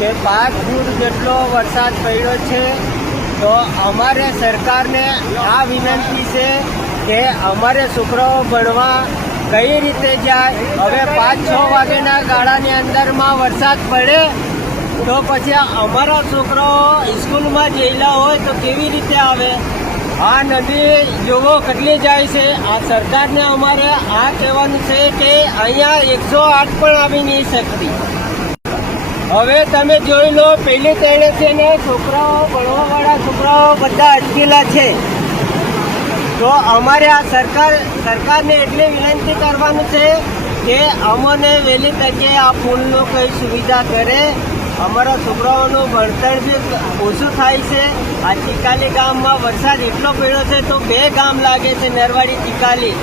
કે 5 ફૂટ જેટલો વરસાદ પડ્યો છે. તો અમારે સરકારને આ વિનંતી છે કે અમારે છોકરાઓ ભણવા કઈ રીતે જાય. હવે 5-6 વાગ્યાના ગાળાની અંદરમાં વરસાદ પડે તો પછી અમારા છોકરાઓ સ્કૂલમાં જયેલા હોય તો કેવી રીતે આવે. આ નદી જોવો કેટલી જાય છે. આ સરકારને અમારે આ કહેવાનું છે કે અહીંયા 108 પણ આવી નહીં શકતી. હવે તમે જોઈ લો, પેલી તેણે છે ને છોકરાઓ ભણવાવાળા છોકરાઓ બધા અટકેલા છે. તો અમારે આ સરકારને એટલી વિનંતી કરવાનું છે કે અમને વહેલી તકે આ પુલનો કંઈ સુવિધા કરે. અમારા છોકરાઓનું ભણતર બી ઓછું થાય છે. આ ચિકાલી ગામમાં વરસાદ એટલો પડ્યો છે તો 2 ગામ લાગે છે, નરવાડી ચિકાલી.